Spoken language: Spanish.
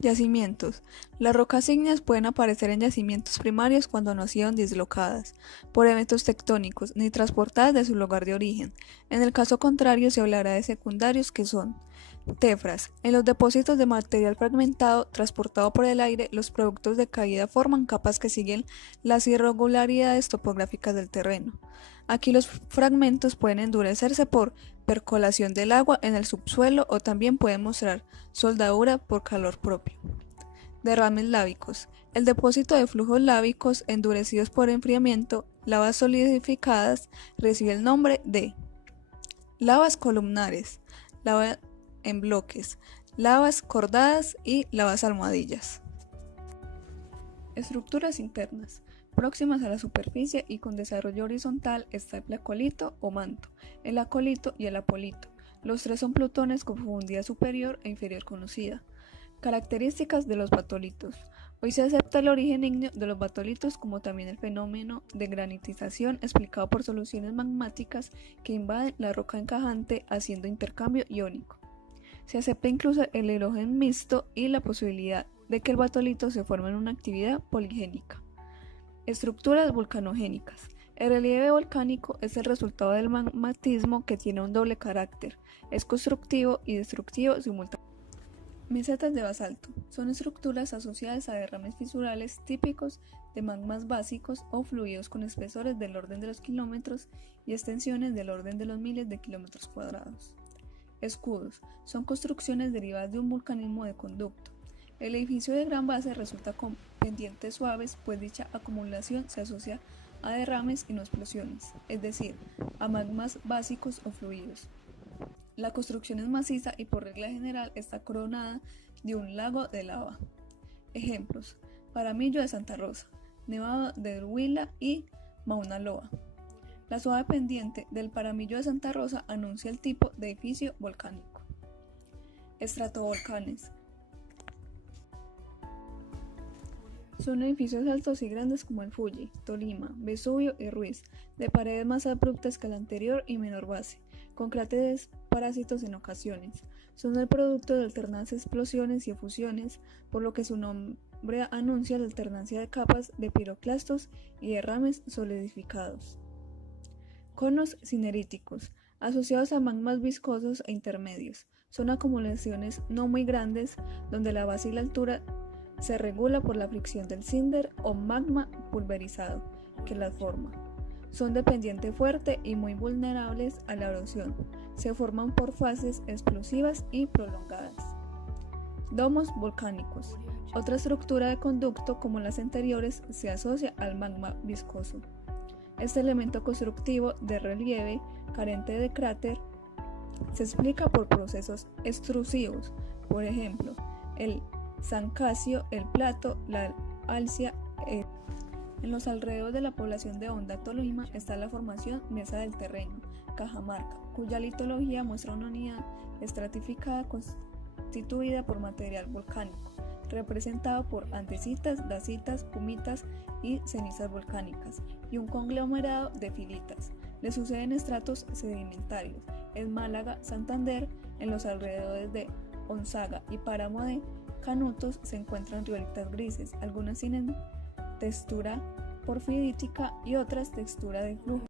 Yacimientos. Las rocas ígneas pueden aparecer en yacimientos primarios cuando no han sido dislocadas por eventos tectónicos ni transportadas de su lugar de origen. En el caso contrario se hablará de secundarios que son tefras. En los depósitos de material fragmentado transportado por el aire, los productos de caída forman capas que siguen las irregularidades topográficas del terreno. Aquí los fragmentos pueden endurecerse por percolación del agua en el subsuelo o también pueden mostrar soldadura por calor propio. Derrames lábicos. El depósito de flujos lábicos endurecidos por enfriamiento, lavas solidificadas, recibe el nombre de lavas columnares, lava en bloques, lavas cordadas y lavas almohadillas. Estructuras internas. Próximas a la superficie y con desarrollo horizontal está el placolito o manto, el acolito y el apolito. Los tres son plutones con profundidad superior e inferior conocida. Características de los batolitos. Hoy se acepta el origen ígneo de los batolitos como también el fenómeno de granitización explicado por soluciones magmáticas que invaden la roca encajante haciendo intercambio iónico. Se acepta incluso el hidrógeno mixto y la posibilidad de que el batolito se forme en una actividad poligénica. Estructuras volcanogénicas. El relieve volcánico es el resultado del magmatismo que tiene un doble carácter, es constructivo y destructivo simultáneamente. Mesetas de basalto. Son estructuras asociadas a derrames fisurales típicos de magmas básicos o fluidos con espesores del orden de los kilómetros y extensiones del orden de los miles de kilómetros cuadrados. Escudos. Son construcciones derivadas de un vulcanismo de conducto. El edificio de gran base resulta con pendientes suaves, pues dicha acumulación se asocia a derrames y no explosiones, es decir, a magmas básicos o fluidos. La construcción es maciza y por regla general está coronada de un lago de lava. Ejemplos: Paramillo de Santa Rosa, Nevado de Huila y Mauna Loa. La suave pendiente del Paramillo de Santa Rosa anuncia el tipo de edificio volcánico. Estratovolcanes. Son edificios altos y grandes como el Fuji, Tolima, Vesubio y Ruiz, de paredes más abruptas que la anterior y menor base, con cráteres parásitos en ocasiones. Son el producto de alternadas explosiones y efusiones, por lo que su nombre anuncia la alternancia de capas de piroclastos y derrames solidificados. Conos cineríticos, asociados a magmas viscosos e intermedios. Son acumulaciones no muy grandes, donde la base y la altura se regula por la fricción del cinder o magma pulverizado que las forma. Son de pendiente fuerte y muy vulnerables a la erosión. Se forman por fases explosivas y prolongadas. Domos volcánicos. Otra estructura de conducto como las anteriores se asocia al magma viscoso. Este elemento constructivo de relieve carente de cráter se explica por procesos extrusivos, por ejemplo, el San Casio, el Plato, la Alcia. En los alrededores de la población de Honda, Tolima, está la formación Mesa del Terreno, Cajamarca, cuya litología muestra una unidad estratificada constituida por material volcánico, representado por andesitas, dacitas, pumitas y cenizas volcánicas, y un conglomerado de filitas. Le suceden estratos sedimentarios. En Málaga, Santander, en los alrededores de Onzaga y Páramo de Canutos se encuentran riolitas grises, algunas tienen textura porfidítica y otras textura de flujo.